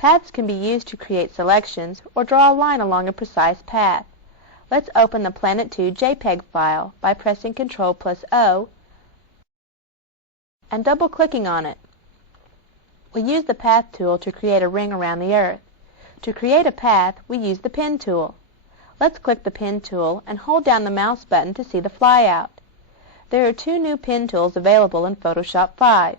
Paths can be used to create selections or draw a line along a precise path. Let's open the Planet 2 JPEG file by pressing Ctrl+O and double-clicking on it. We use the Path tool to create a ring around the Earth. To create a path, we use the Pen tool. Let's click the Pen tool and hold down the mouse button to see the flyout. There are two new pen tools available in Photoshop 5.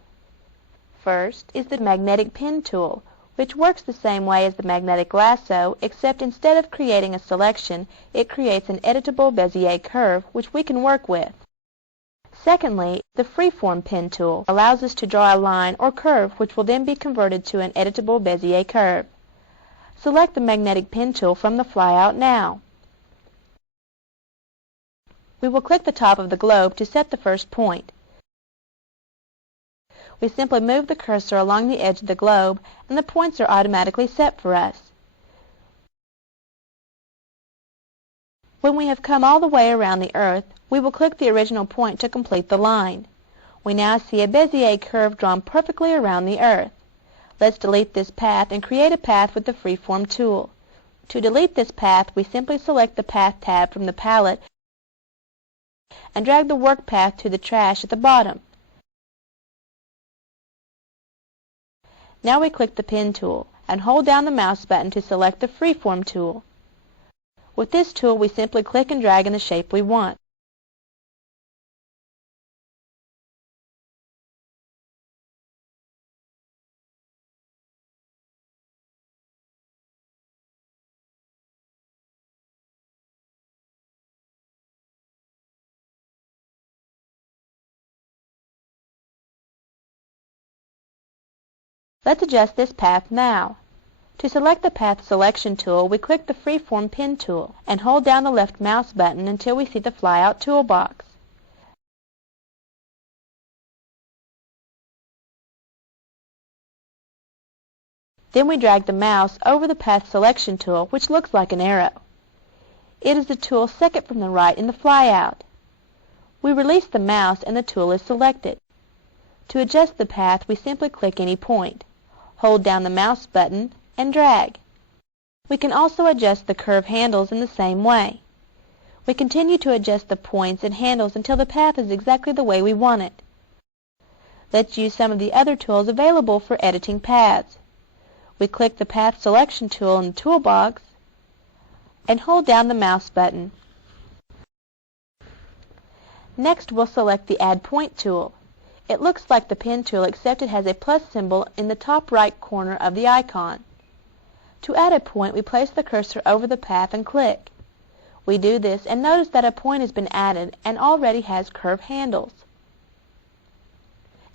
First is the Magnetic Pen tool, which works the same way as the magnetic lasso, except instead of creating a selection, it creates an editable Bezier curve which we can work with. Secondly, the Freeform Pen tool allows us to draw a line or curve which will then be converted to an editable Bezier curve. Select the Magnetic Pen tool from the flyout now. We will click the top of the globe to set the first point. We simply move the cursor along the edge of the globe and the points are automatically set for us. When we have come all the way around the Earth, we will click the original point to complete the line. We now see a Bezier curve drawn perfectly around the Earth. Let's delete this path and create a path with the Freeform tool. To delete this path, we simply select the Path tab from the palette and drag the work path to the trash at the bottom. Now we click the Pen tool and hold down the mouse button to select the Freeform tool. With this tool, we simply click and drag in the shape we want. Let's adjust this path now. To select the Path Selection tool, we click the Freeform Pen tool and hold down the left mouse button until we see the flyout toolbox. Then we drag the mouse over the Path Selection tool, which looks like an arrow. It is the tool second from the right in the flyout. We release the mouse and the tool is selected. To adjust the path, we simply click any point. Hold down the mouse button and drag. We can also adjust the curve handles in the same way. We continue to adjust the points and handles until the path is exactly the way we want it. Let's use some of the other tools available for editing paths. We click the Path Selection tool in the toolbox and hold down the mouse button. Next, we'll select the Add Point tool. It looks like the Pen tool except it has a plus symbol in the top right corner of the icon. To add a point, we place the cursor over the path and click. We do this and notice that a point has been added and already has curve handles.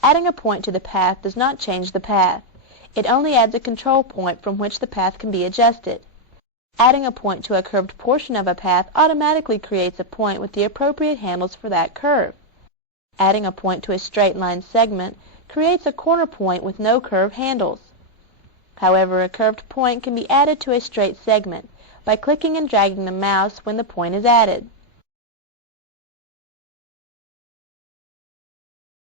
Adding a point to the path does not change the path. It only adds a control point from which the path can be adjusted. Adding a point to a curved portion of a path automatically creates a point with the appropriate handles for that curve. Adding a point to a straight line segment creates a corner point with no curve handles. However, a curved point can be added to a straight segment by clicking and dragging the mouse when the point is added.